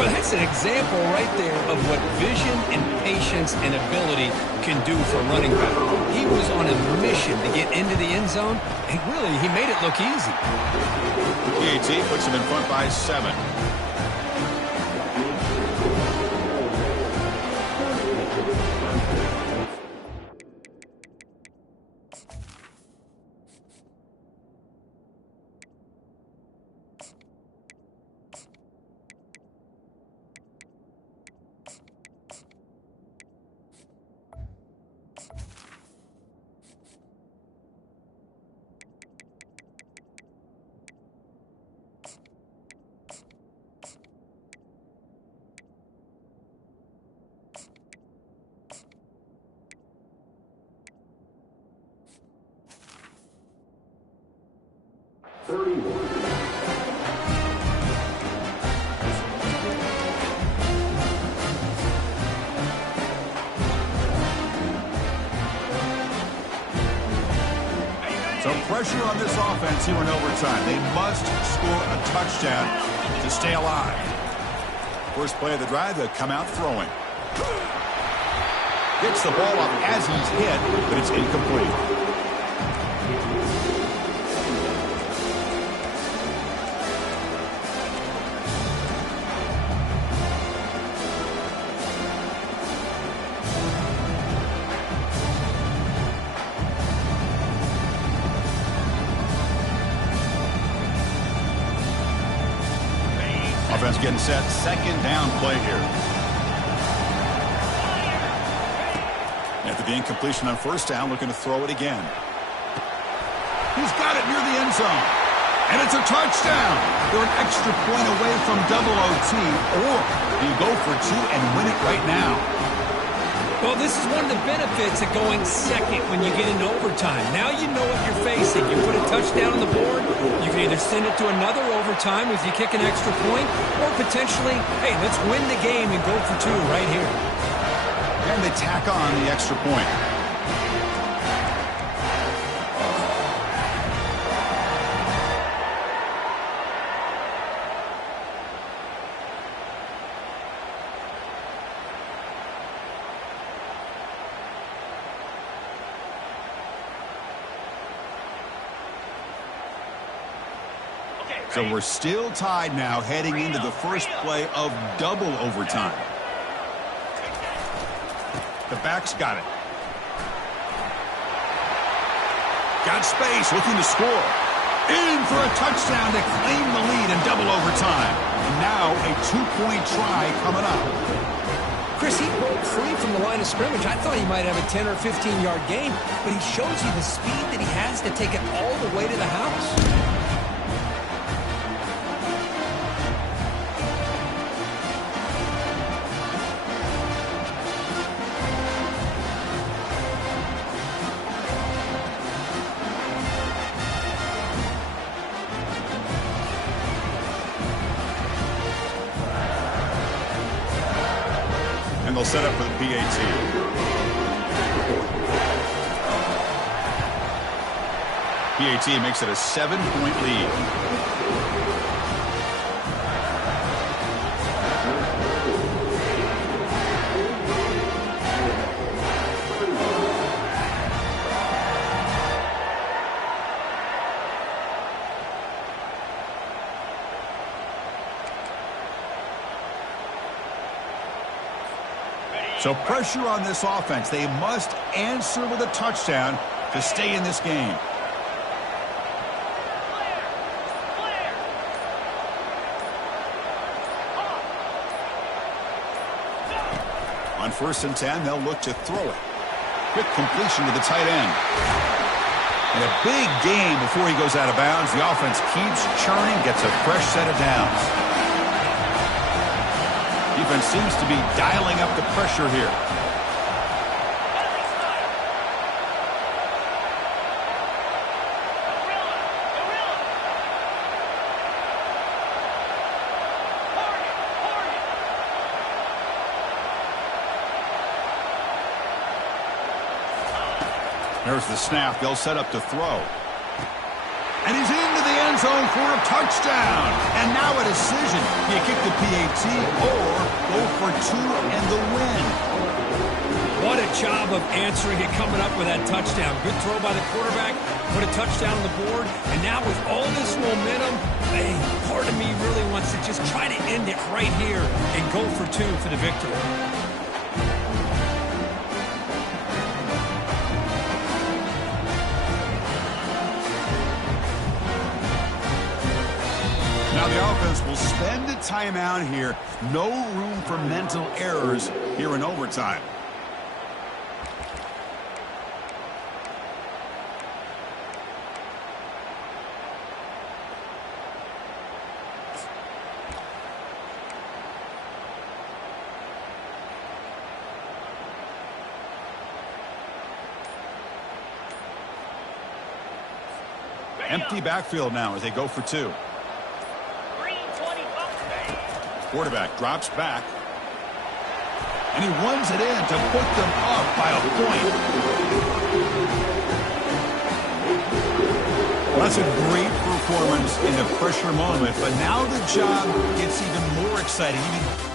Well, that's an example right there of what vision and patience and ability can do for a running back. He was on a mission to get into the end zone, and really, he made it look easy. PAT puts him in front by 7. pressure on this offense here in overtime. They must score a touchdown to stay alive. First play of the drive, they'll come out throwing. Gets the ball up as he's hit, but it's incomplete. Offense getting set. Second down play here. After the incompletion on first down, looking to throw it again. He's got it near the end zone. And it's a touchdown. They're an extra point away from double OT. Or you go for two and win it right now. Well, this is one of the benefits of going second when you get into overtime. Now you know what you're facing. You put a touchdown on the board, you can either send it to another overtime if you kick an extra point, or potentially, hey, let's win the game and go for two right here. And they tack on the extra point. So we're still tied now heading into the first play of double overtime. The back's got it. Got space, looking to score. In for a touchdown to claim the lead in double overtime. And now a two-point try coming up. Chris, he broke free from the line of scrimmage. I thought he might have a 10 or 15-yard gain, but he shows you the speed that he has to take it all the way to the house. And they'll set up for the PAT. PAT makes it a 7-point lead. So pressure on this offense. They must answer with a touchdown to stay in this game. On 1st and 10, they'll look to throw it. Quick completion to the tight end. And a big game before he goes out of bounds. The offense keeps churning, gets a fresh set of downs. Defense seems to be dialing up the pressure here. There's the snap. They'll set up to throw. And he's into the end zone for a touchdown. And now a decision. Do you kick the PAT or go for two and the win? What a job of answering it, coming up with that touchdown. Good throw by the quarterback, put a touchdown on the board, and now with all this momentum, hey, part of me really wants to just try to end it right here and go for two for the victory. Now the offense will spend a timeout here. No room for mental errors here in overtime. Empty backfield now as they go for two. Quarterback drops back. And he runs it in to put them up by a point. Well, that's a great performance in a pressure moment, but now the job gets even more exciting, even